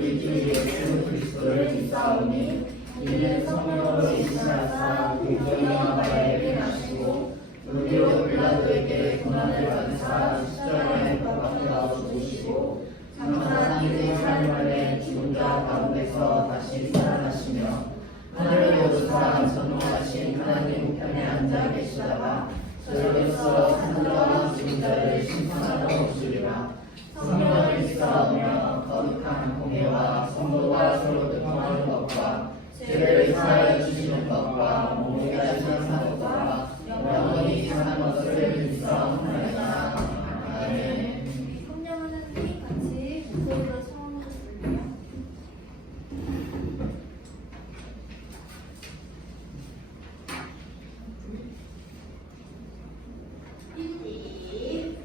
우리 주 예수 그리스도를 믿사오니 이는 성령으로 임신하사 공정한 바에 행하시고 우리로 빌라도에게 고난을 받으사 십자가에 못 박혀 죽으시고 장사 이의 삶을 죽은 자 가운데서 다시 살아나시며 하늘에 오르사 전능하신 하나님 우편에 앉아 계시다가 저녁에서 산자와 죽은 자를 심판하러 오시리라. 성령을 믿사오며 거룩한 공예와 성도가 서로 교통하는 것과 죄를 사하여 주시는 것과 몸이 하시는 사것과 영원히 사는 것을 믿사옵나이다. 아멘. 성령 하나님 같이 목소리로 처음으로 부를게요. 띠띠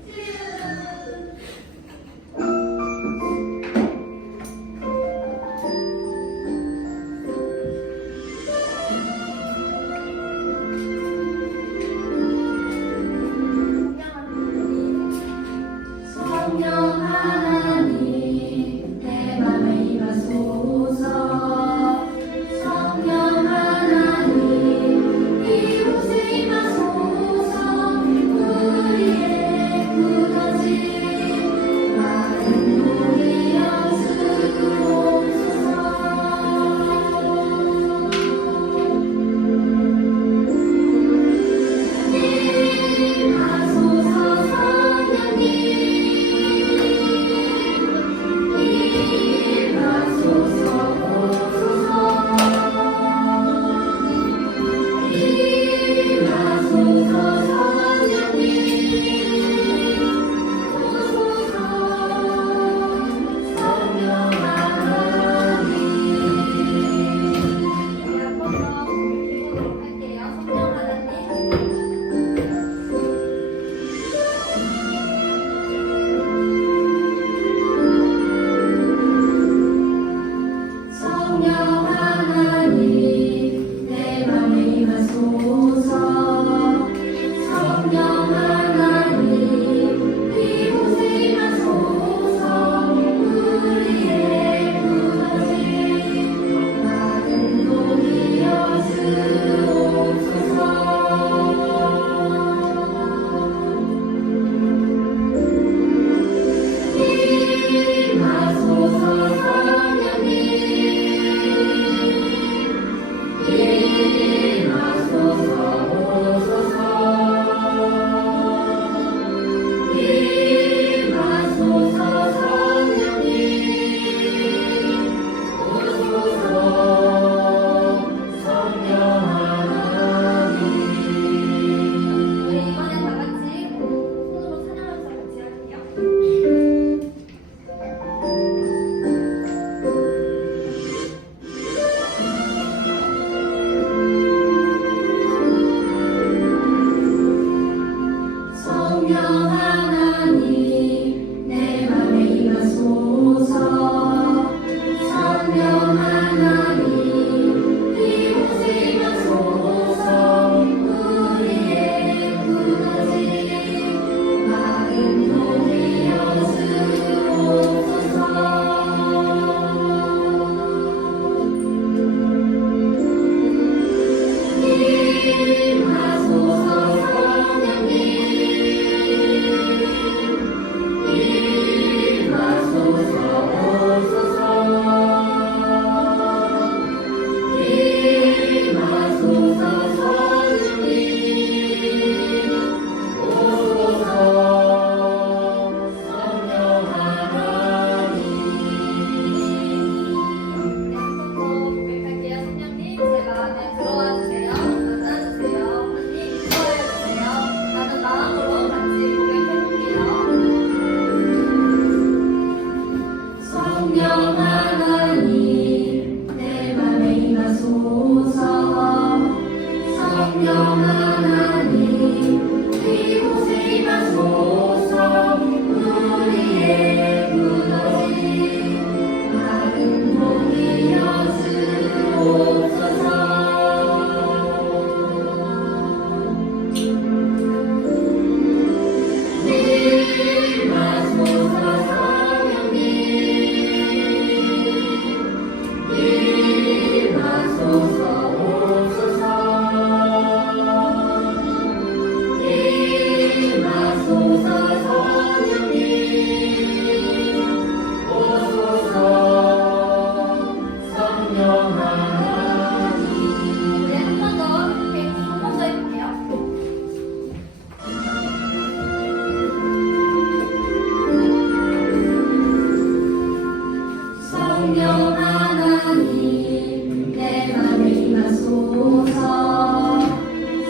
성령 하나님 내 맘에 임하소서.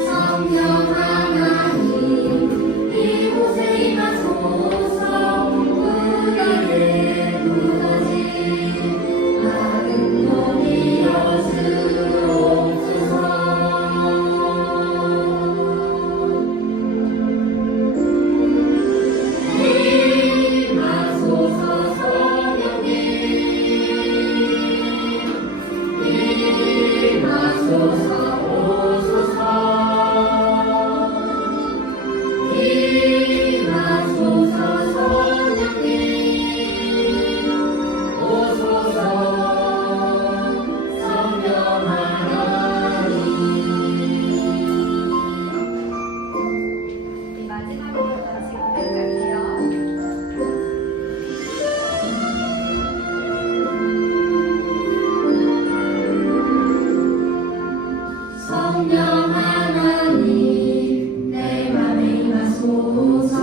성령 하나님 이곳에 임하소서. 무너진 작은 놈이 여주옵소서. 임하소서. 성령님 임하소서. 오소서. 임하소서. 성령님 오소서. 성령 하나님. 마지막으로 같이 고백할게요. 성령 하나님 내 맘에 임하소서.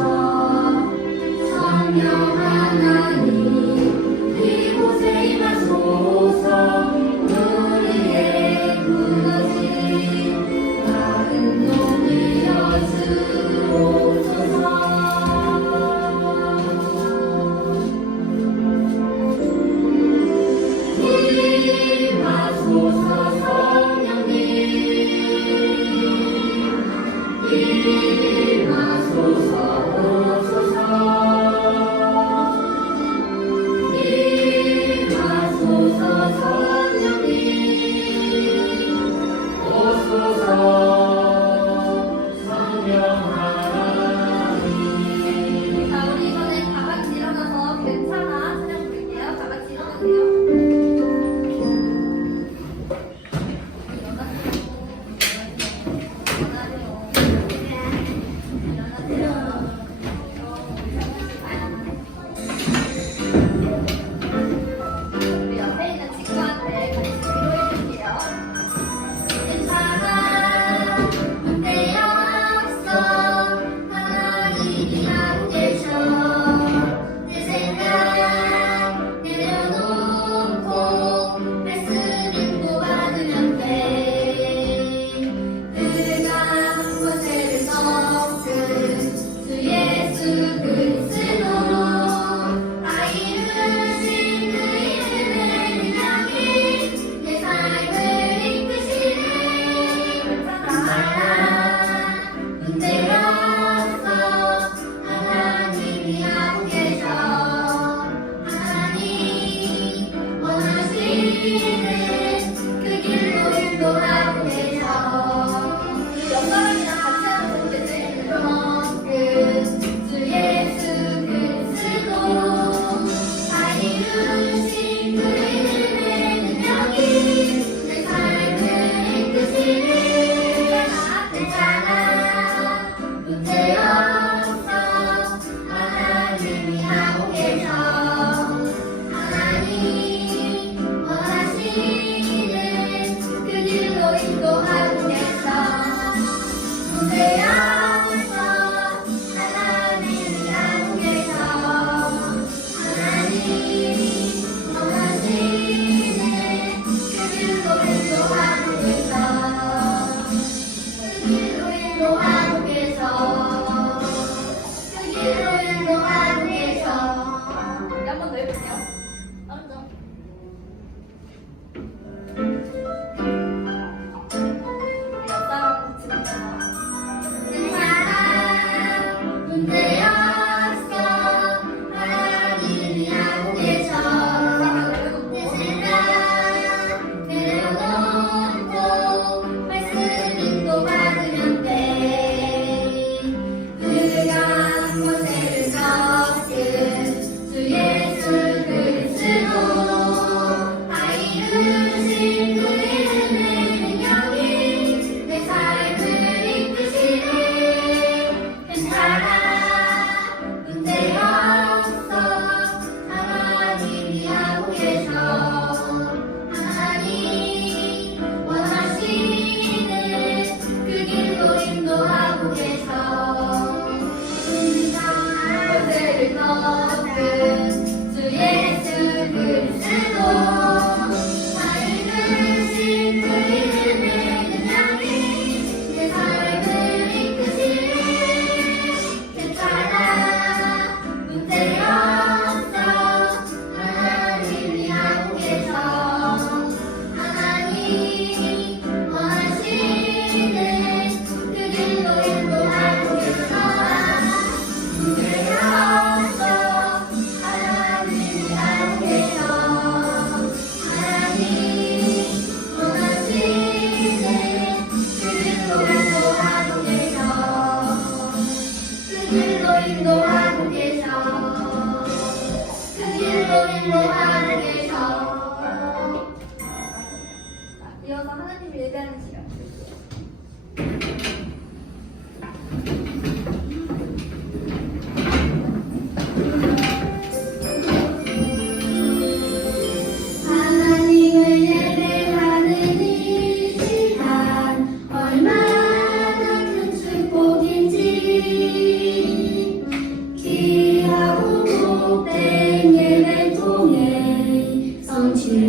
성령 하나님 이곳에 임하소서. 우리의 무너진 작은 놈이 여주옵소서. 임하소서. 성령님 임하소서. 오소서. 임하소서. 성령님 오소서. 성령 하나님. 자, 우리 이번엔 다 같이 일어나서 괜찮아 찬양 부를게요. 다 같이 일어나세요. 우리 옆에 있는 친구한테 같이 위로해줄게요. 괜찮아, 문제 없어. 하나님이 하고 계셔. 내 생각 내려놓고 말씀 읽고 받으면 돼. 그가 권세를 섞은 주 예수 그리스도로 다 이루신 그 이름의 능력이 내 삶을 이끄시네. 괜찮아, 문제 없어. 하나님이 하고 계셔. 하나님 원하시는 그 길로 인도하고 계셔. 옆사람이랑 같이 하면 좋겠지? 주 예수 그리스도로 다 이루신 그 이름의 능력이 내 삶을 이끄시네. 괜찮아, 문제 없어. 하나님이 하고 계셔. 하나님 원하시는 그 길로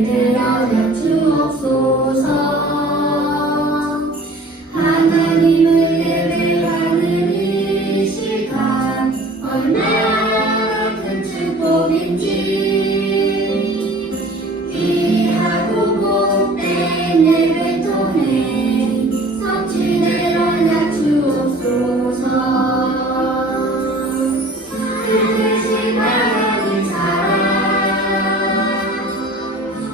성취되게 하여 주옵소서. 하나님을 예배하는 이 시간 얼마나 큰 축복인지 귀하고 복된 예배 통해 성취되게 하여 주옵소서. 그릇이 하나님 사랑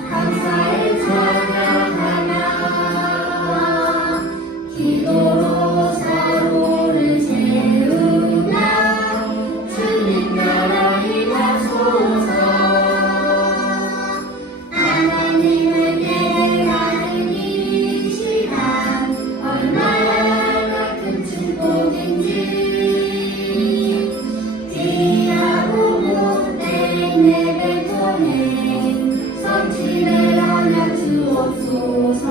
감사의 찬양하며 기도로 서로를 세우며 주님 나라 임하소서. 하나님을 예배하는 이 시간 얼마나 큰 축복인지 귀하고 복된 예배 통해 성취되게 하여 주옵소서.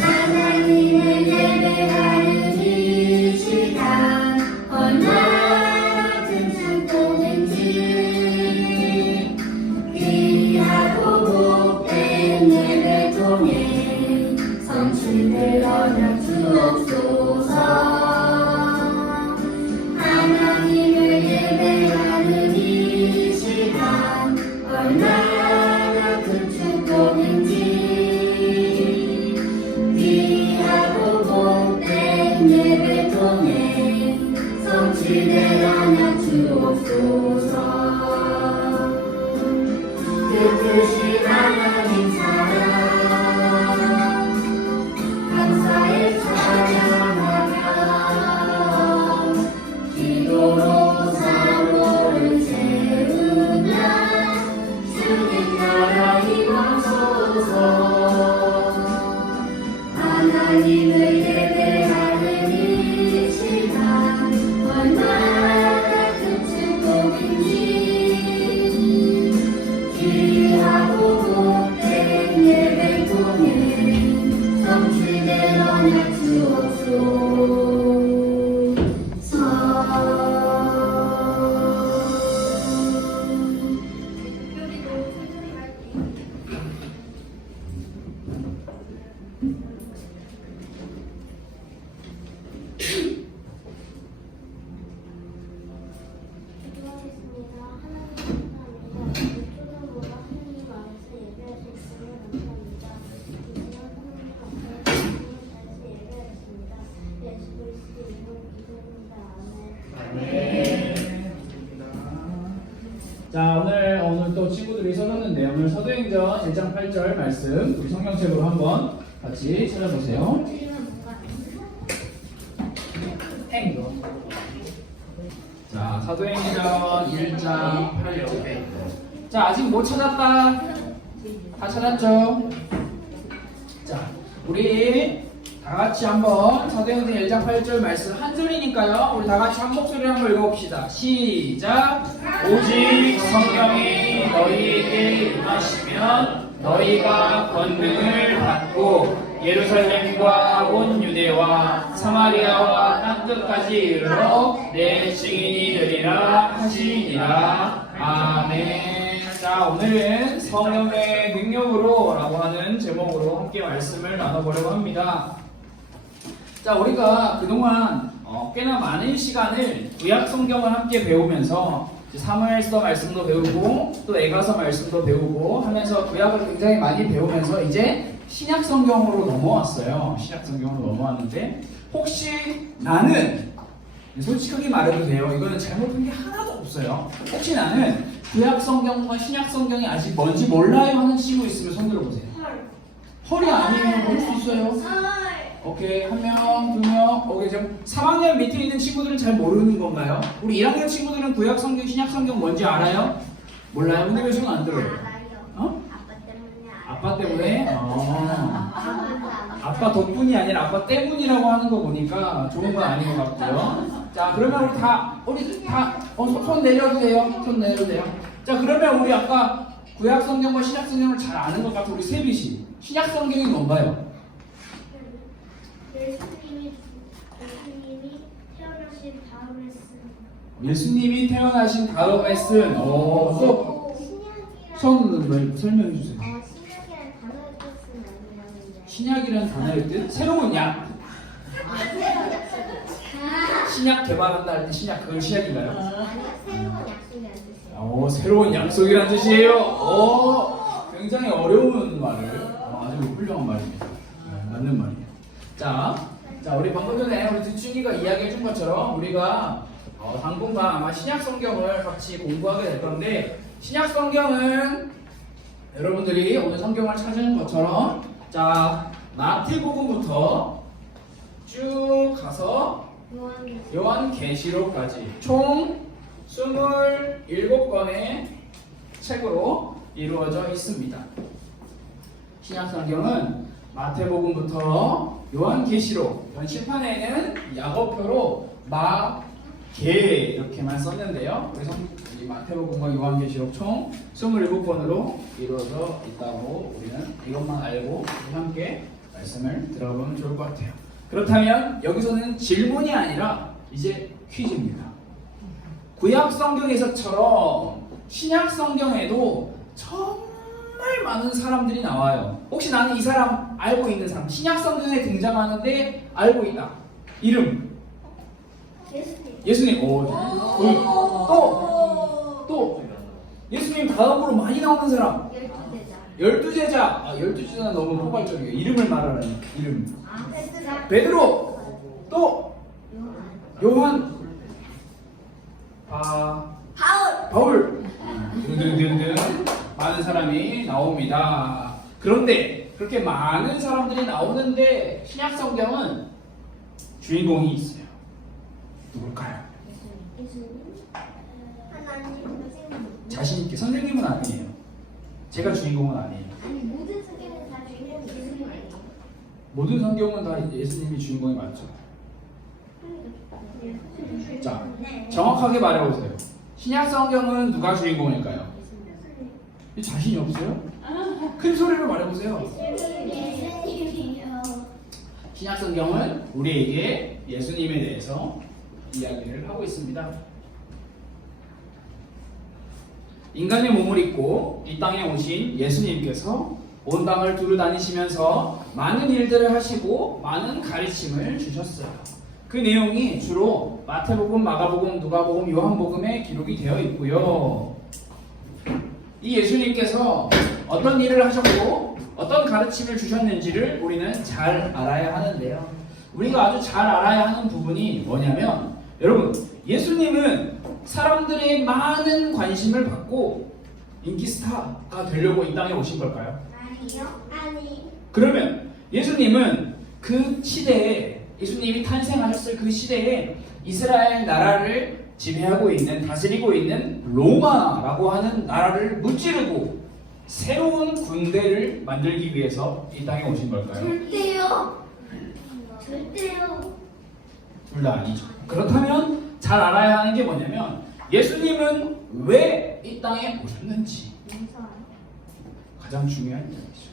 하나님을 예배하는 이 시간 얼마나 큰 축복인지 귀하고 복된 예배 통해 성취되게 하여 주옵소서. 하나님을 예배하는 이 시간 얼마나 큰 축복인지 귀하고 복된 예배 통해 성취되게 하여 주옵소서. 그 뜻이 하나님 사랑 감사의 찬양하며 기도로 서로를 세우며 주님 나라 임하소서. 하나님을 예배하는 이 시간 얼마나 큰 축복인지 귀하고 복된 예배 통해 성취되게 하여 주옵소서. 우리도 천천히 갈게요. 기도하겠습니다. 하나님 감사합니다. 초등보다 하나님 안에서 예배할 수 있으면 감사합니다. 이제는 하나님 앞에 하나님 안에서 예배하겠습니다. 예수 그리스도 이름으로 기도합니다. 아멘. 자, 오늘 또 친구들이 써줬는데 오늘 사도행전 1장 8절 말씀 우리 성경책으로 한번 같이 찾아보세요. 자, 사도행전 1장 8절. 자, 아직 못 찾았다. 다 찾았죠? 자, 우리 다 같이 한번 사도행전 1장 8절 말씀 한 절이니까요. 우리 다 같이 한 목소리로 한번 읽어봅시다. 시작. 오직 성령이 너희에게 임하시면 너희가 권능을 받고 예루살렘과 온 유대와 사마리아와 땅끝까지 이르러 내 증인이 되리라 하시니라. 아멘. 자, 오늘은 성령의 능력으로 라고 하는 제목으로 함께 말씀을 나눠보려고 합니다. 자, 우리가 그동안 꽤나 많은 시간을 구약 성경을 함께 배우면서 사무엘서 말씀도 배우고 또 에가서 말씀도 배우고 하면서 구약을 굉장히 많이 배우면서 이제 신약 성경으로 넘어왔어요. 신약 성경으로 넘어왔는데 혹시 나는 솔직하게 말해도 돼요. 이거는 잘못한 게 하나도 없어요. 혹시 나는 구약 성경과 신약 성경이 아직 뭔지 몰라요 하는 친구 있으면 손 들어보세요. 헐이 아니에요. 모를 수 있어요. 오케이, 한 명, 두 명. 오케이, 지금 3학년 밑에 있는 친구들은 잘 모르는 건가요? 우리 1학년 친구들은 구약 성경, 신약 성경 뭔지 알아요? 몰라요? 근데 왜 손 안 들어요? 어? 아빠 때문에? 아빠 덕분이 아니라 아빠 때문이라고 하는 거 보니까 좋은 건 아닌 것 같고요. 자, 그러면 우리 다 손 내려도 돼요. 손 내려도 돼요. 자, 그러면 우리 아까 구약 성경과 신약 성경을 잘 아는 것 같은 우리 세비씨. 신약 성경이 뭔가요? 예수님이 태어나신 다음에 쓴 예수님이 태어나신 다음에 쓴 또 처음 설명해 주세요. 신약이라는 단어의 뜻은 아니라는데. 신약이라는 단어의 뜻? 새로운 약. 신약 개발한다 할 때 신약 그건 신약인가요? 아니요, 새로운 약속이라는 뜻이에요. 새로운 약속이란 뜻이에요. 굉장히 어려운 말을 아주 훌륭한 말입니다. 맞는 말이에요. 자, 우리 방금 전에 우리 뒷준이가 이야기해 준 것처럼 우리가 당분간 아마 신약 성경을 같이 공부하게 될 건데 신약 성경은 여러분들이 오늘 성경을 찾은 것처럼 자 마태복음부터 쭉 가서 요한계시록까지 총 27권의 책으로 이루어져 있습니다. 신약 성경은 마태복음부터 요한계시록, 연칠판에는 약어표로 마계 이렇게만 썼는데요. 그래서 이 마태복음과 요한계시록 총 27권으로 이루어져 있다고 우리는 이것만 알고 함께 말씀을 들어보면 좋을 것 같아요. 그렇다면 여기서는 질문이 아니라 이제 퀴즈입니다. 구약 성경에서처럼 신약 성경에도 정말 많은 사람들이 나와요. 혹시 나는 이 사람 알고 있는 사람, 신약 성경에 등장하는데 알고 있다. 이름 예수님. 또 예수님 다음으로 많이 나오는 사람 12제자. 12제자는 너무 폭발적이에요. 이름을 말하라니. 이름 베드로. 또 요한, 바울 등등등등 많은 사람이 나옵니다. 그런데 그렇게 많은 사람들이 나오는데 신약 성경은 주인공이 있어요. 누굴까요? 자신 있게. 선생님은 아니에요. 제가 주인공은 아니에요. 아니, 모든 성경은 다 주인공이 예수님 아니에요? 모든 성경은 다 예수님이 주인공이 맞죠. 자, 정확하게 말해보세요. 신약 성경은 누가 주인공일까요? 자신이 없어요? 큰 소리로 말해보세요. 예수님이요. 신약 성경은 우리에게 예수님에 대해서 이야기를 하고 있습니다. 인간의 몸을 입고 이 땅에 오신 예수님께서 온 땅을 두루 다니시면서 많은 일들을 하시고 많은 가르침을 주셨어요. 그 내용이 주로 마태복음, 마가복음, 누가복음, 요한복음에 기록이 되어 있고요. 이 예수님께서 어떤 일을 하셨고 어떤 가르침을 주셨는지를 우리는 잘 알아야 하는데요. 우리가 아주 잘 알아야 하는 부분이 뭐냐면, 여러분, 예수님은 사람들의 많은 관심을 받고 인기 스타가 되려고 이 땅에 오신 걸까요? 아니요. 아니. 그러면 예수님은 그 시대에, 예수님이 탄생하셨을 그 시대에 이스라엘 나라를 지배하고 있는, 다스리고 있는 로마라고 하는 나라를 무찌르고 새로운 군대를 만들기 위해서 이 땅에 오신 걸까요? 절대요. 둘 다 아니죠. 그렇다면 잘 알아야 하는 게 뭐냐면, 예수님은 왜 이 땅에 오셨는지 가장 중요한 이야기죠.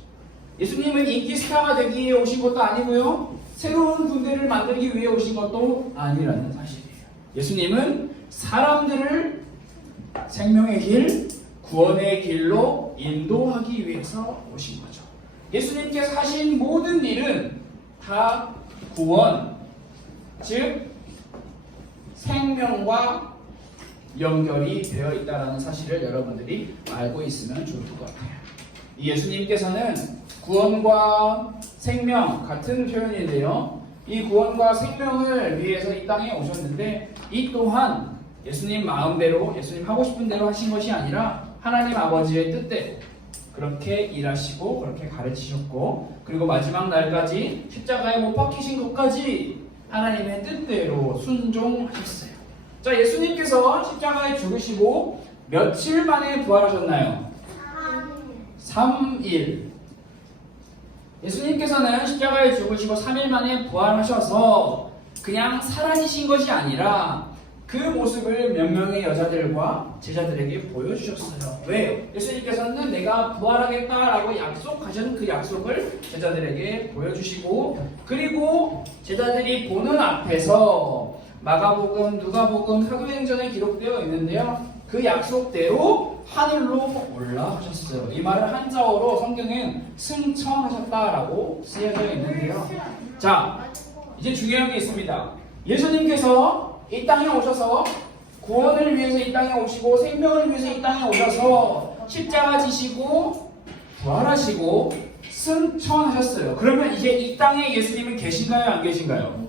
예수님은 인기 스타가 되기 위해 오신 것도 아니고요, 새로운 군대를 만들기 위해 오신 것도 아니라는 사실이에요. 예수님은 사람들을 생명의 길, 구원의 길로 인도하기 위해서 오신 거죠. 예수님께서 하신 모든 일은 다 구원, 즉 생명과 연결이 되어 있다는 사실을 여러분들이 알고 있으면 좋을 것 같아요. 이 예수님께서는 구원과 생명, 같은 표현인데요, 이 구원과 생명을 위해서 이 땅에 오셨는데, 이 또한 예수님 마음대로, 예수님 하고 싶은 대로 하신 것이 아니라 하나님 아버지의 뜻대로 그렇게 일하시고 그렇게 가르치셨고, 그리고 마지막 날까지 십자가에 못 박히신 것까지 하나님의 뜻대로 순종하셨어요. 자, 예수님께서 십자가에 죽으시고 며칠 만에 부활하셨나요? 3일. 예수님께서는 십자가에 죽으시고 3일 만에 부활하셔서 그냥 살아계신 것이 아니라 그 모습을 몇 명의 여자들과 제자들에게 보여주셨어요. 왜? 예수님께서는 내가 부활하겠다라고 약속하신 그 약속을 제자들에게 보여주시고, 그리고 제자들이 보는 앞에서 마가복음, 누가복음, 사도행전에 기록되어 있는데요. 그 약속대로 하늘로 올라가셨어요. 이 말을 한자어로 성경엔 승천하셨다라고 쓰여져 있는데요. 자, 이제 중요한 게 있습니다. 예수님께서 이 땅에 오셔서 구원을 위해서 이 땅에 오시고 생명을 위해서 이 땅에 오셔서 십자가 지시고 부활하시고 승천하셨어요. 그러면 이제 이 땅에 예수님은 계신가요? 안 계신가요?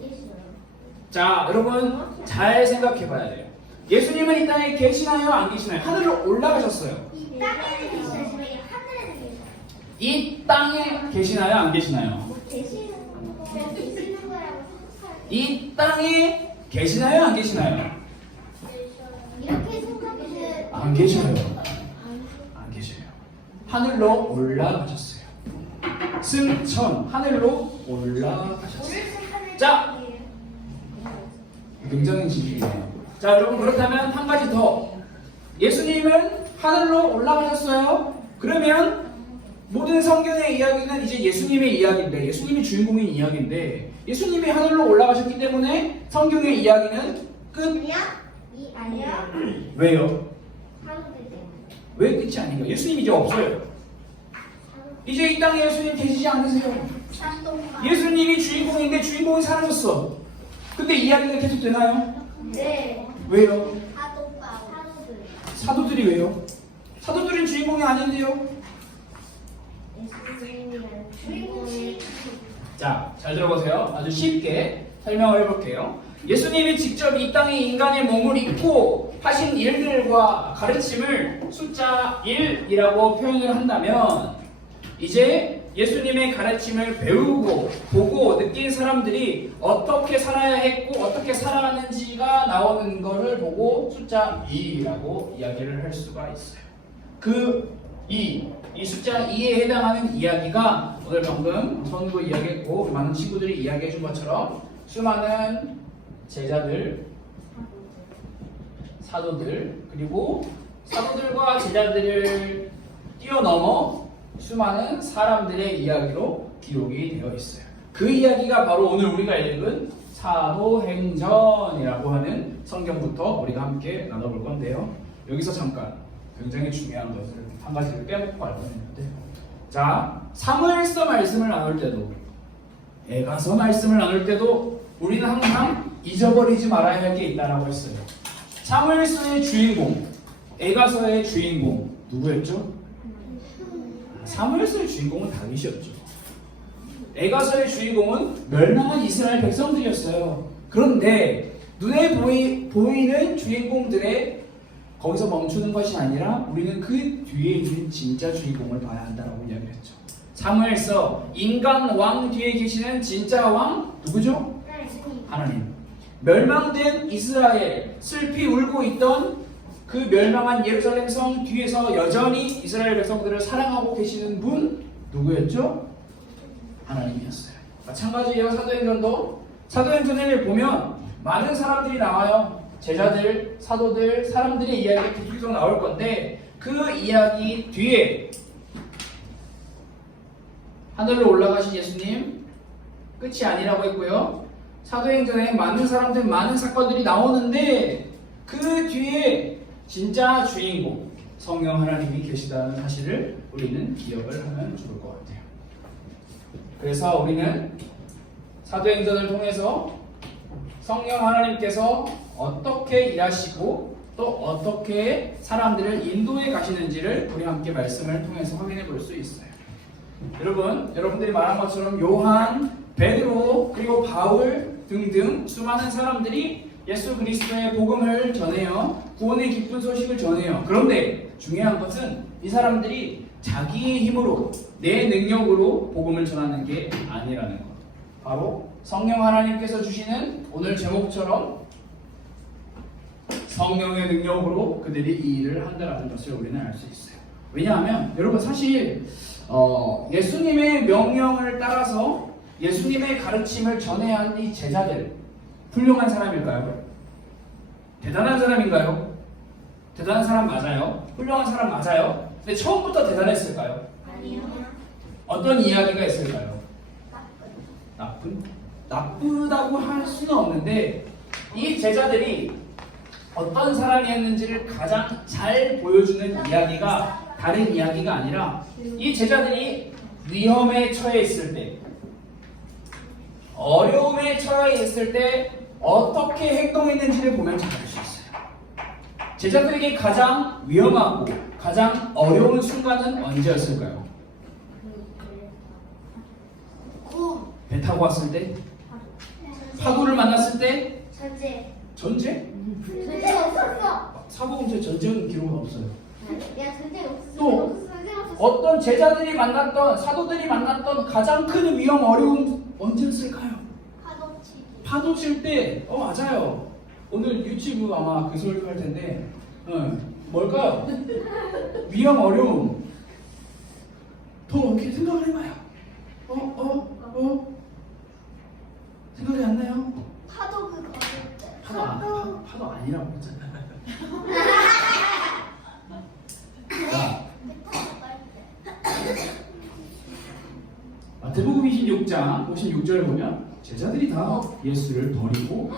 자, 여러분 잘 생각해 봐야 돼요. 예수님은 이 땅에 계시나요? 안 계시나요? 하늘로 올라가셨어요. 이 땅에는 계시나요? 하늘에는 계시나요? 이 땅에 계시나요? 안 계시나요? 계시는 거라고 생각하는 이 땅에 계시나요? 안 계시나요? 이렇게 생각해 안 계셔요. 안 계셔요. 하늘로 올라가셨어요. 승천, 하늘로 올라가셨어요. 자, 굉장히 진실이에요. 자, 여러분 그렇다면 한 가지 더. 예수님은 하늘로 올라가셨어요. 그러면 모든 성경의 이야기는 이제 예수님의 이야기인데, 예수님이 주인공인 이야기인데, 예수님이 하늘로 올라가셨기 때문에 성경의 이야기는 끝. 아니야? 왜요? 사람들이 왜 끝이 아닌가요? 예수님 이제 없어요. 이제 이 땅에 예수님 계시지 않으세요. 산동가 예수님이 주인공인데 주인공이 사라졌어. 근데 이야기가 계속 되나요? 네 왜요? 사동가 사람들 사도들이 왜요? 사도들은 주인공이 아닌데요. 주인공이 자, 잘 들어보세요. 아주 쉽게 설명을 해볼게요. 예수님이 직접 이 땅에 인간의 몸을 입고 하신 일들과 가르침을 숫자 1이라고 표현을 한다면, 이제 예수님의 가르침을 배우고 보고 느낀 사람들이 어떻게 살아야 했고 어떻게 살아가는지가 나오는 것을 보고 숫자 2라고 이야기를 할 수가 있어요. 그 이 숫자 2에 해당하는 이야기가 오늘 방금 선구 이야기했고 많은 친구들이 이야기해 준 것처럼 수많은 제자들, 사도들, 그리고 사도들과 제자들을 뛰어넘어 수많은 사람들의 이야기로 기록이 되어 있어요. 그 이야기가 바로 오늘 우리가 읽은 사도행전이라고 하는 성경부터 우리가 함께 나눠볼 건데요. 여기서 잠깐 굉장히 중요한 것을 한 가지를 빼먹고 알고 있는데, 자, 사무엘서 말씀을 나눌 때도 에가서 말씀을 나눌 때도 우리는 항상 잊어버리지 말아야 할 게 있다라고 했어요. 사무엘서의 주인공, 에가서의 주인공 누구였죠? 사무엘서의 주인공은 다윗이었죠. 에가서의 주인공은 멸망한 이스라엘 백성들이었어요. 그런데 눈에 보이는 주인공들의 거기서 멈추는 것이 아니라 우리는 그 뒤에 있는 진짜 주인공을 봐야 한다라고 이야기했죠. 사무엘서 인간 왕 뒤에 계시는 진짜 왕 누구죠? 하나님. 멸망된 이스라엘, 슬피 울고 있던 그 멸망한 예루살렘 성 뒤에서 여전히 이스라엘 백성들을 사랑하고 계시는 분 누구였죠? 하나님이었어요. 마찬가지예요. 사도행전도. 사도행전을 보면 많은 사람들이 나와요. 제자들, 사도들, 사람들의 이야기가 계속 나올 건데, 그 이야기 뒤에 하늘로 올라가신 예수님 끝이 아니라고 했고요. 사도행전에 많은 사람들, 많은 사건들이 나오는데 그 뒤에 진짜 주인공 성령 하나님이 계시다는 사실을 우리는 기억을 하면 좋을 것 같아요. 그래서 우리는 사도행전을 통해서 성령 하나님께서 어떻게 일하시고 또 어떻게 사람들을 인도해 가시는지를 우리 함께 말씀을 통해서 확인해 볼 수 있어요. 여러분들이 말한 것처럼 요한, 베드로, 그리고 바울 등등 수많은 사람들이 예수 그리스도의 복음을 전해요. 구원의 기쁜 소식을 전해요. 그런데 중요한 것은 이 사람들이 자기의 힘으로, 내 능력으로 복음을 전하는 게 아니라는 것. 바로 성령 하나님께서 주시는 오늘 제목처럼 성령의 능력으로 그들이 이 일을 한다는 것을 우리는 알 수 있어요. 왜냐하면 여러분 사실 예수님의 명령을 따라서 예수님의 가르침을 전해야 한 이 제자들 훌륭한 사람일까요? 대단한 사람인가요? 대단한 사람 맞아요? 훌륭한 사람 맞아요? 근데 처음부터 대단했을까요? 아니요. 어떤 이야기가 있을까요? 나쁘다고 할 수는 없는데 이 제자들이 어떤 사람이었는지를 가장 잘 보여주는 이야기가 다른 이야기가 아니라 이 제자들이 위험에 처해 있을 때, 어려움에 처해 있을 때 어떻게 행동했는지를 보면 잘 알 수 있어요. 제자들에게 가장 위험하고 가장 어려운 순간은 언제였을까요? 배 타고 왔을 때? 파도를 만났을 때? 전제. 전쟁? 전제 없었어. 사고공제 전쟁 기록은 없어요. 야, 전제 없었어. 또 전제 없었어. 어떤 제자들이 만났던 사도들이 만났던 가장 큰 위험 어려움 언제였을까요? 파도치기. 파도 칠 때. 맞아요. 오늘 유치부 아마 그 소리 할 텐데 뭘까요? 위험 어려움. 더 어떻게 생각을 해봐요. 생각이 안 나요? 파도 그거 어릴 때. 파도 아니라고 했잖아요. 자, 마태복음 26장 56절 보면 제자들이 다 예수를 버리고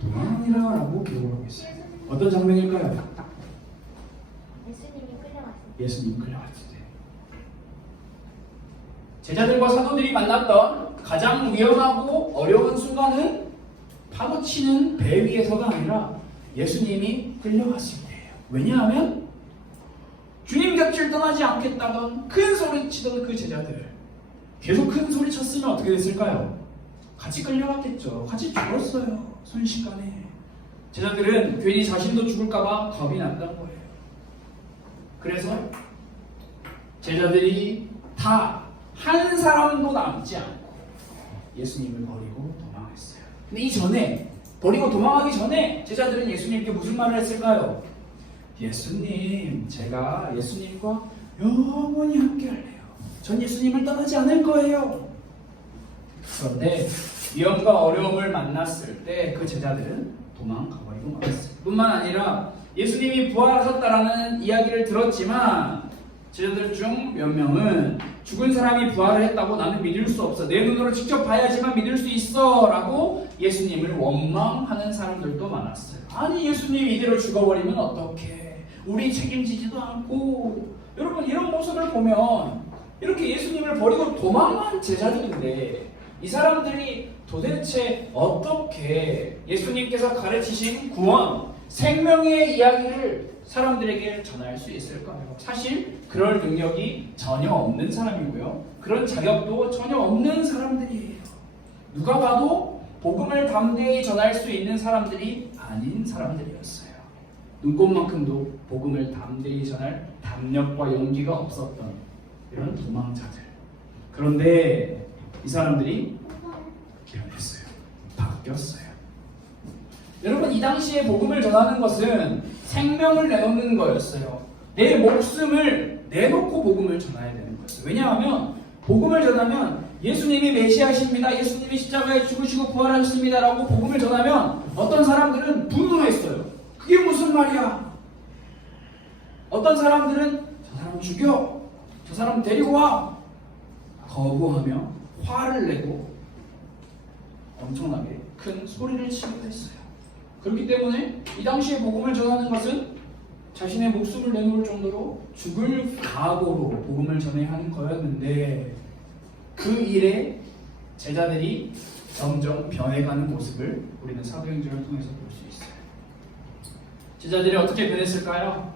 도망하니라 라고 기록을 하고 있어요. 어떤 장면일까요? 예수님이 끌려갔어. 예수님 끌려갔을 때 제자들과 사도들이 만났던 가장 위험하고 어려운 순간은 파도치는 배 위에서가 아니라 예수님이 끌려갔을 때예요. 왜냐하면 주님 곁을 떠나지 않겠다던 큰 소리 치던 그 제자들 계속 큰 소리 쳤으면 어떻게 됐을까요? 같이 끌려갔겠죠. 같이 죽었어요. 순식간에. 제자들은 괜히 자신도 죽을까봐 겁이 났던 거예요. 그래서 제자들이 다 한 사람도 남지 않고 예수님을 버리고 도망했어요. 근데 이전에 버리고 도망하기 전에 제자들은 예수님께 무슨 말을 했을까요? 예수님, 제가 예수님과 영원히 함께 할래요. 전 예수님을 떠나지 않을 거예요. 그런데 위험과 어려움을 만났을 때 그 제자들은 도망가버리고 말았어요. 뿐만 아니라 예수님이 부활하셨다라는 이야기를 들었지만 제자들 중 몇 명은 죽은 사람이 부활을 했다고 나는 믿을 수 없어. 내 눈으로 직접 봐야지만 믿을 수 있어. 라고 예수님을 원망하는 사람들도 많았어요. 아니 예수님 이대로 죽어버리면 어떡해. 우리 책임지지도 않고. 여러분 이런 모습을 보면 이렇게 예수님을 버리고 도망간 제자들인데 이 사람들이 도대체 어떻게 예수님께서 가르치신 구원, 생명의 이야기를 사람들에게 전할 수 있을까요? 사실 그럴 능력이 전혀 없는 사람이고요. 그런 자격도 전혀 없는 사람들이에요. 누가 봐도 복음을 담대히 전할 수 있는 사람들이 아닌 사람들이었어요. 눈꽃만큼도 복음을 담대히 전할 담력과 용기가 없었던 이런 도망자들. 그런데 이 사람들이 변했어요. 바뀌었어요. 여러분 이 당시에 복음을 전하는 것은 생명을 내놓는 거였어요. 내 목숨을 내놓고 복음을 전해야 되는 거였어요. 왜냐하면 복음을 전하면 예수님이 메시아십니다. 예수님이 십자가에 죽으시고 부활하셨습니다. 라고 복음을 전하면 어떤 사람들은 분노했어요. 그게 무슨 말이야? 어떤 사람들은 저 사람 죽여. 저 사람 데리고 와. 거부하며 화를 내고 엄청나게 큰 소리를 치기도 했어요. 그렇기 때문에 이 당시에 복음을 전하는 것은 자신의 목숨을 내놓을 정도로 죽을 각오로 복음을 전해야 하는 거였는데 그 일에 제자들이 점점 변해가는 모습을 우리는 사도행전을 통해서 볼 수 있어요. 제자들이 어떻게 변했을까요?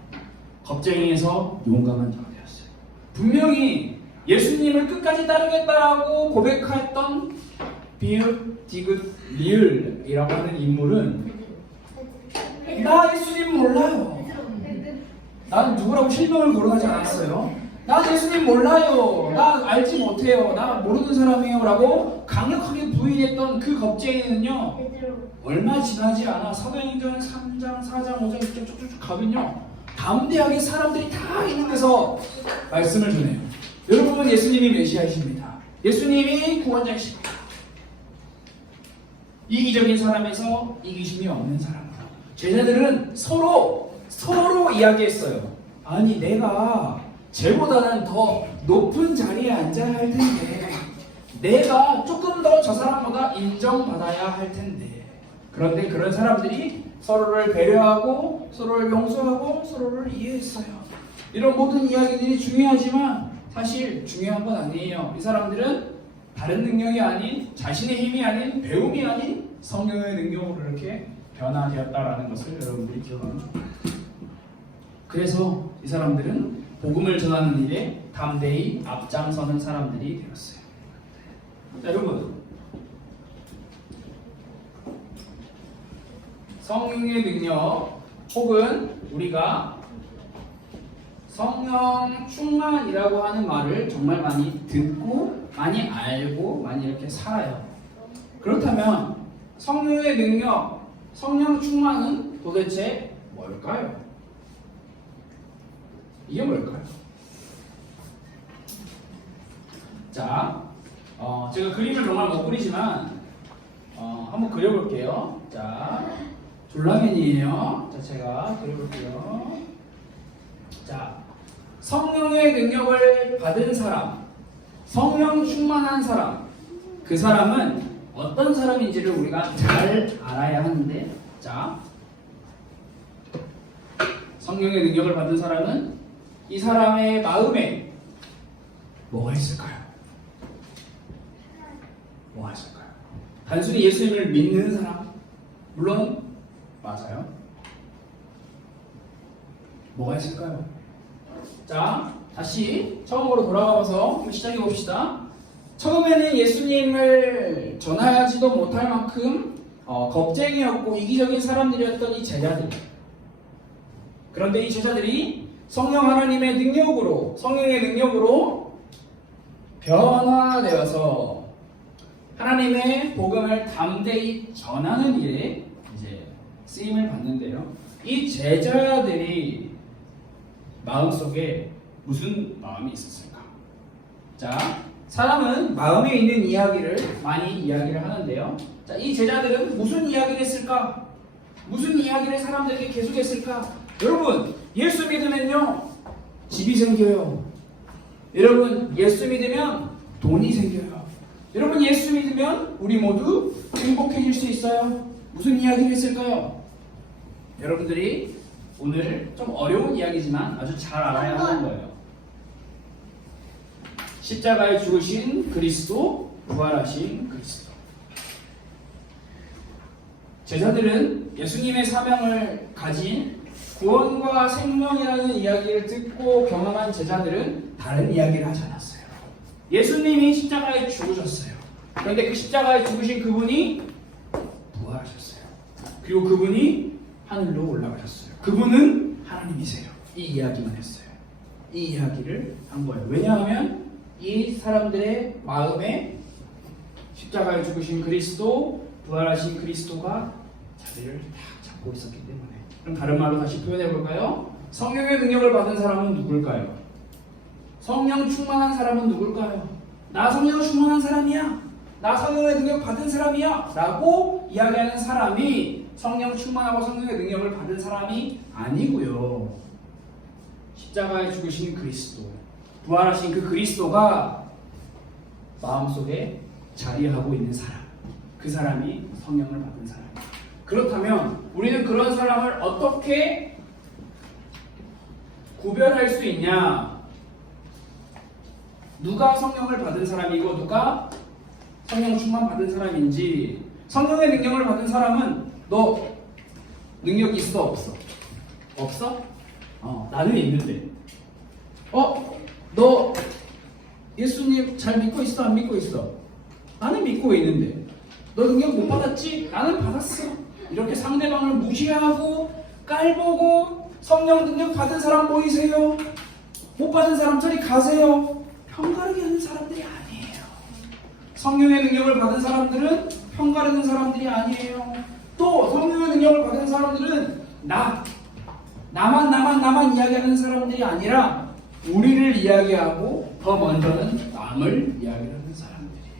겁쟁이에서 용감한 자가 되었어요. 분명히 예수님을 끝까지 따르겠다라고 고백했던 비읍, 디귿, 리을이라고 하는 인물은 나 예수님 몰라요. 난 누구라고 실명을 거론하지 않았어요. 나 예수님 몰라요. 나 알지 못해요. 나 모르는 사람이에요. 라고 강력하게 부인했던 그 겁쟁이는요. 얼마 지나지 않아 사도행전 3장, 4장, 5장 이렇게 쭉쭉쭉 가면요. 담대하게 사람들이 다 있는 데서 말씀을 전해요. 여러분은 예수님이 메시아이십니다. 예수님이 구원자이십니다. 이기적인 사람에서 이기심이 없는 사람으로 제자들은 서로 이야기했어요. 아니 내가 쟤보다는 더 높은 자리에 앉아야 할 텐데, 내가 조금 더 저 사람보다 인정받아야 할 텐데. 그런데 그런 사람들이 서로를 배려하고 서로를 용서하고 서로를 이해했어요. 이런 모든 이야기들이 중요하지만 사실 중요한 건 아니에요. 이 사람들은 다른 능력이 아닌, 자신의 힘이 아닌, 배움이 아닌 성령의 능력으로 이렇게 변화되었다라는 것을 여러분들이 기억하면 좋겠습니다. 그래서 이 사람들은 복음을 전하는 일에 담대히 앞장서는 사람들이 되었어요. 자, 여러분, 성령의 능력 혹은 우리가 성령 충만이라고 하는 말을 정말 많이 듣고 많이 알고 많이 이렇게 살아요. 그렇다면 성령의 능력, 성령 충만은 도대체 뭘까요? 이게 뭘까요? 자, 제가 그림을 정말 못 그리지만 한번 그려볼게요. 자, 졸라맨이에요. 자, 제가 그려볼게요. 자, 성령의 능력을 받은 사람, 성령 충만한 사람, 그 사람은 어떤 사람인지를 우리가 잘 알아야 하는데, 자, 성령의 능력을 받은 사람은 이 사람의 마음에 뭐가 있을까요? 뭐가 있을까요? 단순히 예수님을 믿는 사람? 물론 맞아요. 뭐가 있을까요? 자, 다시 처음으로 돌아가서 한번 시작해 봅시다. 처음에는 예수님을 전하지도 못할 만큼 겁쟁이였고 이기적인 사람들이었던 이 제자들. 그런데 이 제자들이 성령 하나님의 능력으로, 성령의 능력으로 변화되어서 하나님의 복음을 담대히 전하는 일에 이제 쓰임을 받는데요. 이 제자들이 마음속에 무슨 마음이 있었을까? 자, 사람은 마음에 있는 이야기를 많이 이야기를 하는데요. 자, 이 제자들은 무슨 이야기를 했을까? 무슨 이야기를 사람들에게 계속했을까? 여러분, 예수 믿으면요, 집이 생겨요. 여러분, 예수 믿으면 돈이 생겨요. 여러분, 예수 믿으면 우리 모두 행복해질 수 있어요. 무슨 이야기를 했을까요? 여러분들이 오늘 좀 어려운 이야기지만 아주 잘 알아야 하는 거예요. 십자가에 죽으신 그리스도, 부활하신 그리스도. 제자들은 예수님의 사명을 가진 구원과 생명이라는 이야기를 듣고 경험한 제자들은 다른 이야기를 하지 않았어요. 예수님이 십자가에 죽으셨어요. 그런데 그 십자가에 죽으신 그분이 부활하셨어요. 그리고 그분이 하늘로 올라가셨어요. 그분은 하나님이세요. 이 이야기만 했어요. 이 이야기를 한 거예요. 왜냐하면 이 사람들의 마음에 십자가에 죽으신 그리스도, 부활하신 그리스도가 자리를 딱 잡고 있었기 때문에. 그럼 다른 말로 다시 표현해 볼까요? 성령의 능력을 받은 사람은 누굴까요? 성령 충만한 사람은 누굴까요? 나 성령 충만한 사람이야. 나 성령의 능력 받은 사람이야. 라고 이야기하는 사람이 성령 충만하고 성령의 능력을 받은 사람이 아니고요. 십자가에 죽으신 그리스도, 부활하신 그 그리스도가 마음속에 자리하고 있는 사람, 그 사람이 성령을 받은 사람. 그렇다면 우리는 그런 사람을 어떻게 구별할 수 있냐? 누가 성령을 받은 사람이고 누가 성령 충만 받은 사람인지. 성령의 능력을 받은 사람은 너 능력 있어 없어? 없어? 나는 있는데. 너 예수님 잘 믿고 있어 안 믿고 있어? 나는 믿고 있는데. 너 능력 못 받았지? 나는 받았어. 이렇게 상대방을 무시하고 깔보고 성령 능력 받은 사람 보이세요? 못 받은 사람 저리 가세요. 편가르게 하는 사람들이 아니에요. 성령의 능력을 받은 사람들은 편가르는 사람들이 아니에요. 또 성령의 능력을 받은 사람들은 나만 이야기하는 사람들이 아니라 우리를 이야기하고 더 먼저는 남을 이야기하는 사람들이에요.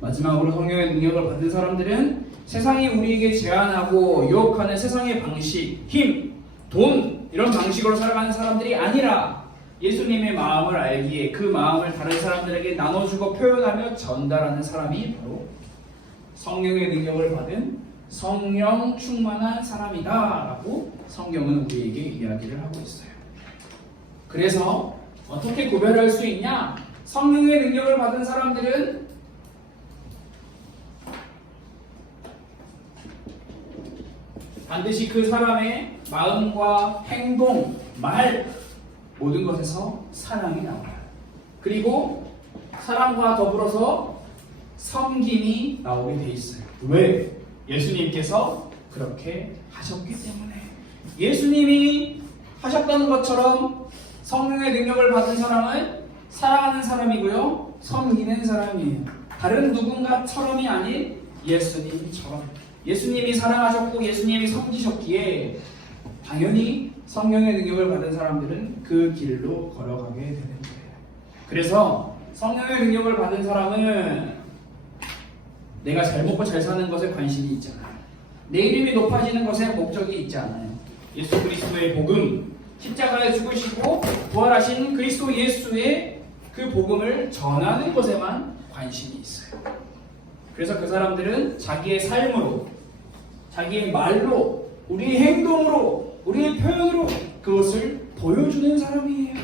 마지막으로 성령의 능력을 받은 사람들은 세상이 우리에게 제한하고 유혹하는 세상의 방식, 힘, 돈 이런 방식으로 살아가는 사람들이 아니라 예수님의 마음을 알기에 그 마음을 다른 사람들에게 나눠주고 표현하며 전달하는 사람이 바로 성령의 능력을 받은 성령 충만한 사람이다 라고 성경은 우리에게 이야기를 하고 있어요. 그래서 어떻게 구별할 수 있냐? 성령의 능력을 받은 사람들은 반드시 그 사람의 마음과 행동, 말 모든 것에서 사랑이 나와요. 그리고 사랑과 더불어서 섬김이 나오게 돼 있어요. 왜? 예수님께서 그렇게 하셨기 때문에. 예수님이 하셨던 것처럼 성령의 능력을 받은 사람은 사랑하는 사람이고요, 섬기는 사람이에요. 다른 누군가처럼이 아닌 예수님처럼. 예수님이 사랑하셨고 예수님이 섬기셨기에 당연히 성령의 능력을 받은 사람들은 그 길로 걸어가게 되는 거예요. 그래서 성령의 능력을 받은 사람은 내가 잘 먹고 잘 사는 것에 관심이 있잖아요. 내 이름이 높아지는 것에 목적이 있지 않아요. 예수 그리스도의 복음, 십자가에 죽으시고 부활하신 그리스도 예수의 그 복음을 전하는 것에만 관심이 있어요. 그래서 그 사람들은 자기의 삶으로, 자기의 말로, 우리의 행동으로, 우리의 표현으로 그것을 보여주는 사람이에요.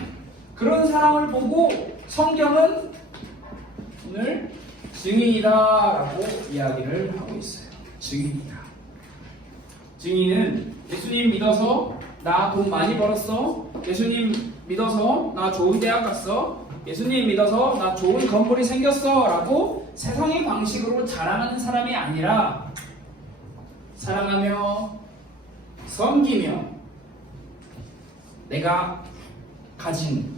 그런 사람을 보고 성경은 오늘 증인이다 라고 이야기를 하고 있어요. 증인이다. 증인은 예수님 믿어서 나 돈 많이 벌었어. 예수님 믿어서 나 좋은 대학 갔어. 예수님 믿어서 나 좋은 건물이 생겼어 라고 세상의 방식으로 자랑하는 사람이 아니라 사랑하며 섬기며 내가 가진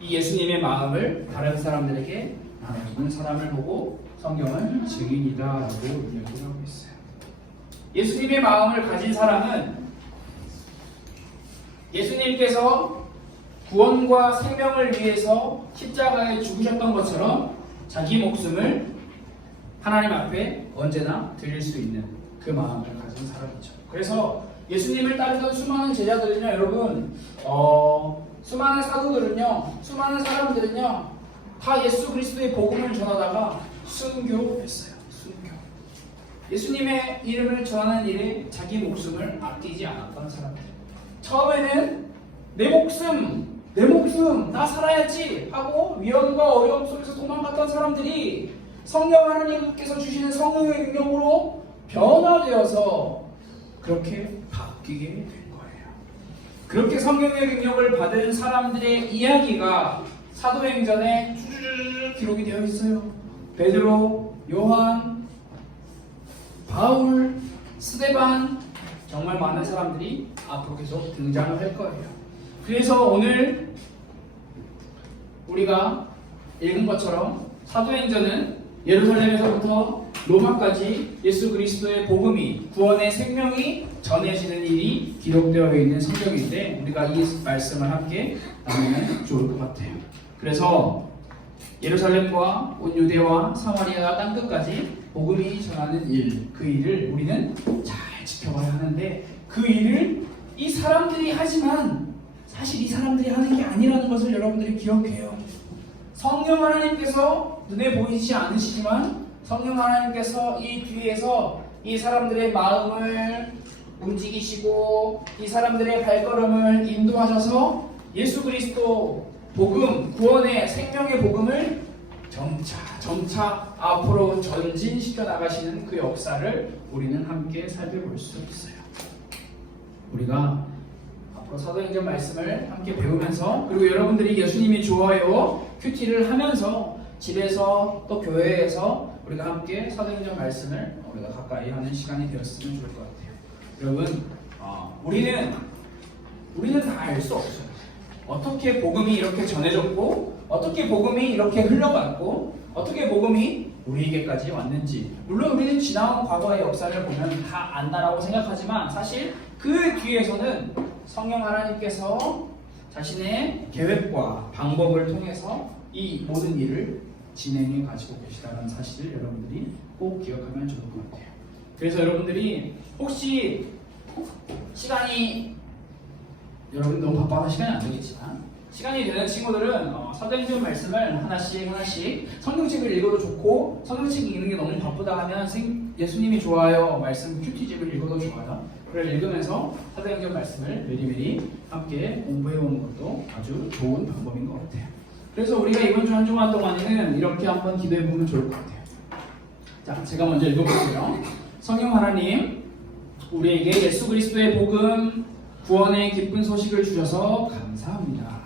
이 예수님의 마음을 다른 사람들에게 나눠주는 사람을 보고 성경은 증인이다 라고 이야기를 하고 있어요. 예수님의 마음을 가진 사람은 예수님께서 구원과 생명을 위해서 십자가에 죽으셨던 것처럼 자기 목숨을 하나님 앞에 언제나 드릴 수 있는 그 마음을 가진 사람이죠. 그래서 예수님을 따르던 수많은 제자들은요, 여러분, 수많은 사도들은요, 수많은 사람들은요, 다 예수 그리스도의 복음을 전하다가 순교했어요. 순교. 예수님의 이름을 전하는 일에 자기 목숨을 아끼지 않았던 사람들. 처음에는 내 목숨 나 살아야지 하고 위험과 어려움 속에서 도망갔던 사람들이 성령 하나님께서 주시는 성령의 능력으로 변화되어서 그렇게 바뀌게 된 거예요. 그렇게 성령의 능력을 받은 사람들의 이야기가 사도행전에 쭉 기록이 되어 있어요. 베드로, 요한, 바울, 스데반, 정말 많은 사람들이 앞으로 계속 등장을 할 거예요. 그래서 오늘 우리가 읽은 것처럼 사도행전은 예루살렘에서부터 로마까지 예수 그리스도의 복음이, 구원의 생명이 전해지는 일이 기록되어 있는 성경인데 우리가 이 말씀을 함께 나누면 좋을 것 같아요. 그래서 예루살렘과 온 유대와 사마리아 땅끝까지 복음이 전하는 일, 그 일을 우리는 잘 지켜봐야 하는데 그 일을 이 사람들이 하지만 사실 이 사람들이 하는 게 아니라는 것을 여러분들이 기억해요. 성령 하나님께서 눈에 보이지 않으시지만 성령 하나님께서 이 뒤에서 이 사람들의 마음을 움직이시고 이 사람들의 발걸음을 인도하셔서 예수 그리스도 복음, 구원의 생명의 복음을 점차 앞으로 전진시켜 나가시는 그 역사를 우리는 함께 살펴볼 수 있어요. 우리가 앞으로 사도행전 말씀을 함께 배우면서 그리고 여러분들이 예수님이 좋아요 큐티를 하면서 집에서 또 교회에서 우리가 함께 사도행전 말씀을 우리가 가까이 하는 시간이 되었으면 좋을 것 같아요. 여러분, 우리는 다 알 수 없어요. 어떻게 복음이 이렇게 전해졌고 어떻게 복음이 이렇게 흘러갔고 어떻게 복음이 우리에게까지 왔는지. 물론 우리는 지나온 과거의 역사를 보면 다 안다라고 생각하지만 사실 그 뒤에서는 성령 하나님께서 자신의 계획과 방법을 통해서 이 모든 일을 진행해 가지고 계시다는 사실을 여러분들이 꼭 기억하면 좋을 것 같아요. 그래서 여러분들이 혹시 시간이 여러분 너무 바빠서 시간이 안 되겠지만 시간이 되는 친구들은 사도행전 말씀을 하나씩 성경책을 읽어도 좋고 성경책 읽는 게 너무 바쁘다 하면 예수님이 좋아요 말씀 큐티집을 읽어도 좋아요. 그걸 읽으면서 사도행전 말씀을 미리미리 함께 공부해보는 것도 아주 좋은 방법인 것 같아요. 그래서 우리가 이번 주 한 주간 동안에는 이렇게 한번 기도해보면 좋을 것 같아요. 자, 제가 먼저 읽어볼게요. 성령 하나님, 우리에게 예수 그리스도의 복음, 구원의 기쁜 소식을 주셔서 감사합니다.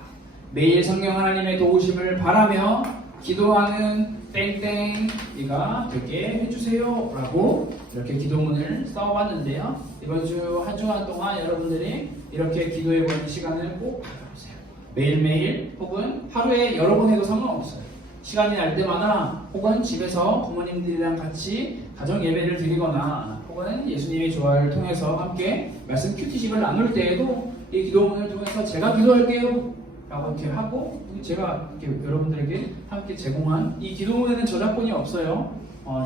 매일 성령 하나님의 도우심을 바라며 기도하는 땡땡이가 되게 해주세요 라고 이렇게 기도문을 써봤는데요. 이번 주 한 주간 동안 여러분들이 이렇게 기도해보는 시간을 꼭 가져보세요. 매일매일 혹은 하루에 여러 번 해도 상관없어요. 시간이 날 때마다 혹은 집에서 부모님들이랑 같이 가정 예배를 드리거나 혹은 예수님의 조화를 통해서 함께 말씀 큐티집을 나눌 때에도 이 기도문을 통해서 제가 기도할게요 라고 이렇게 하고 제가 이렇게 여러분들에게 함께 제공한 이 기도문에는 저작권이 없어요.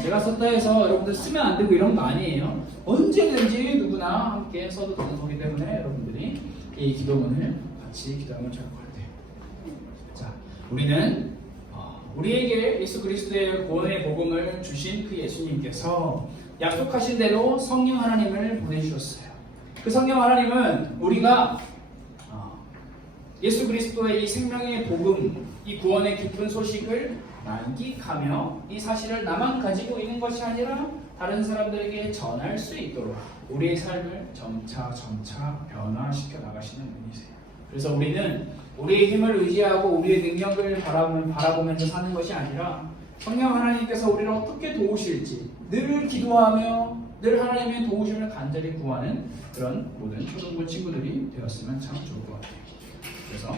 제가 썼다 해서 여러분들 쓰면 안 되고 이런 거 아니에요. 언제든지 누구나 함께 써도 되는 거기 때문에 여러분들이 이 기도문을 같이 기도하면 좋을 것 같아요. 자, 우리는 우리에게 예수 그리스도의 구원의 복음을 주신 그 예수님께서 약속하신 대로 성령 하나님을 보내주셨어요. 그 성령 하나님은 우리가 예수 그리스도의 이 생명의 복음, 이 구원의 기쁜 소식을 만끽하며 이 사실을 나만 가지고 있는 것이 아니라 다른 사람들에게 전할 수 있도록 우리의 삶을 점차 변화시켜 나가시는 분이세요. 그래서 우리는 우리의 힘을 의지하고 우리의 능력을 바라보면서 사는 것이 아니라 성령 하나님께서 우리를 어떻게 도우실지 늘 기도하며 늘 하나님의 도우심을 간절히 구하는 그런 모든 초등부 친구들이 되었으면 참 좋을 것 같아요. 그래서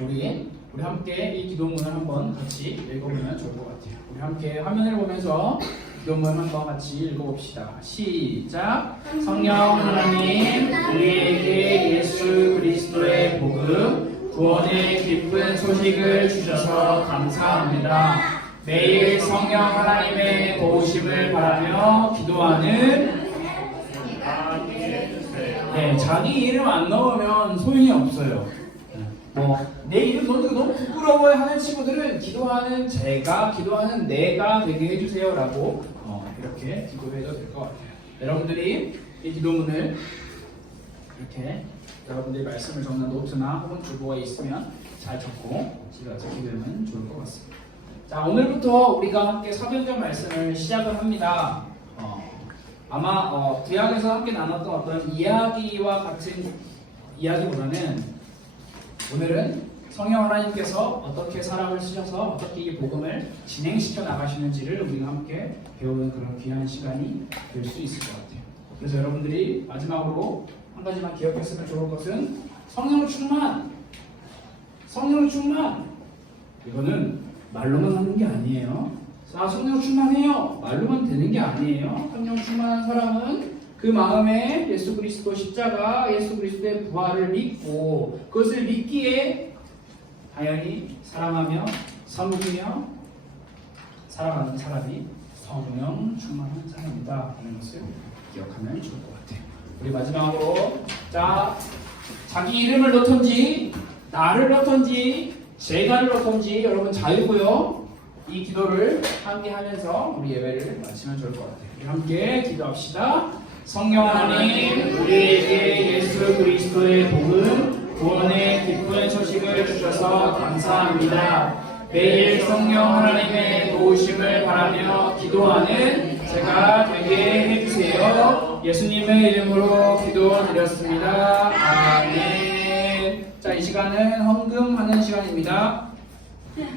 우리 함께 이 기도문을 한번 같이 읽어보면 좋을 것 같아요. 우리 함께 화면을 보면서 기도문 한번 같이 읽어봅시다. 시작. 성령 하나님, 우리에게 예수 그리스도의 복음, 구원의 기쁜 소식을 주셔서 감사합니다. 매일 성령 하나님의 도우심을 바라며 기도하는 자기 이름 안 넣으면 소용이 없어요. 내 이름 넣는 거 너무 부끄러워해 하는 친구들은 기도하는 내가 되게 해주세요 라고 이렇게 기도해도 될 것 같아요. 여러분들이 이 기도문을 이렇게 여러분들이 말씀을 적는 노트나 혹은 주보가 있으면 잘 적고 집에 가서 기도하면 좋을 것 같습니다. 자, 오늘부터 우리가 함께 사도행전 말씀을 시작을 합니다. 아마 구약에서 함께 나눴던 어떤 이야기와 같은 이야기보다는 오늘은 성령 하나님께서 어떻게 사람을 쓰셔서 어떻게 이 복음을 진행시켜 나가시는지를 우리가 함께 배우는 그런 귀한 시간이 될 수 있을 것 같아요. 그래서 여러분들이 마지막으로 한 가지만 기억했으면 좋을 것은 성령 충만 이거는 말로만 하는 게 아니에요. 성령 충만해요 말로만 되는 게 아니에요. 성령 충만한 사람은 그 마음에 예수 그리스도 십자가, 예수 그리스도의 부활을 믿고 그것을 믿기에 당연히 사랑하며 섬기며 살아가는 사람이 성령 충만한 사람이다 하는 것을 기억하면 좋을 것 같아요. 우리 마지막으로 자기 이름을 넣던지 나를 넣던지 제가를 넣던지 여러분 자유고요. 이 기도를 함께 하면서 우리 예배를 마치면 좋을 것 같아요. 우리 함께 기도합시다. 성령 하나님, 우리에게 예수 그리스도의 복음, 구원의 기쁜 소식을 주셔서 감사합니다. 매일 성령 하나님의 도우심을 바라며 기도하는 제가 되게 해주세요. 예수님의 이름으로 기도드렸습니다. 아멘. 자, 이 시간은 헌금하는 시간입니다.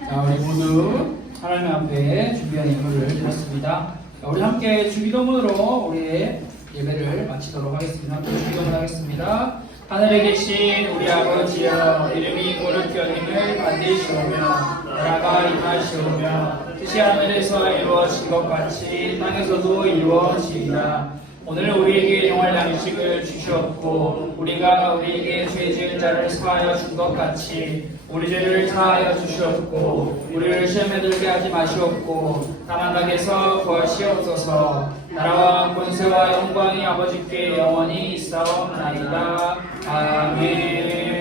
자, 우리 모두 하나님 앞에 준비한 예물을 드렸습니다. 자, 우리 함께 주기도문으로 우리의 예배를 마치도록 하겠습니다. 주기도문 하겠습니다. 하늘에 계신 우리 아버지여, 이름이 거룩히 여김을 받으시오며 나라가 임하시오며 뜻이 하늘에서 이루어진 것 같이 땅에서도 이루어지리라. 오늘 우리에게 영할 양식을 주시옵고 우리가 우리에게 죄 지은 자를 사하여 준 것 같이 우리 죄를 사하여 주시옵고 우리를 시험에 들게 하지 마시옵고 다만 악에서 구하시옵소서. 나라와 권세와 영광이 아버지께 영원히 있사옵나이다. 아멘.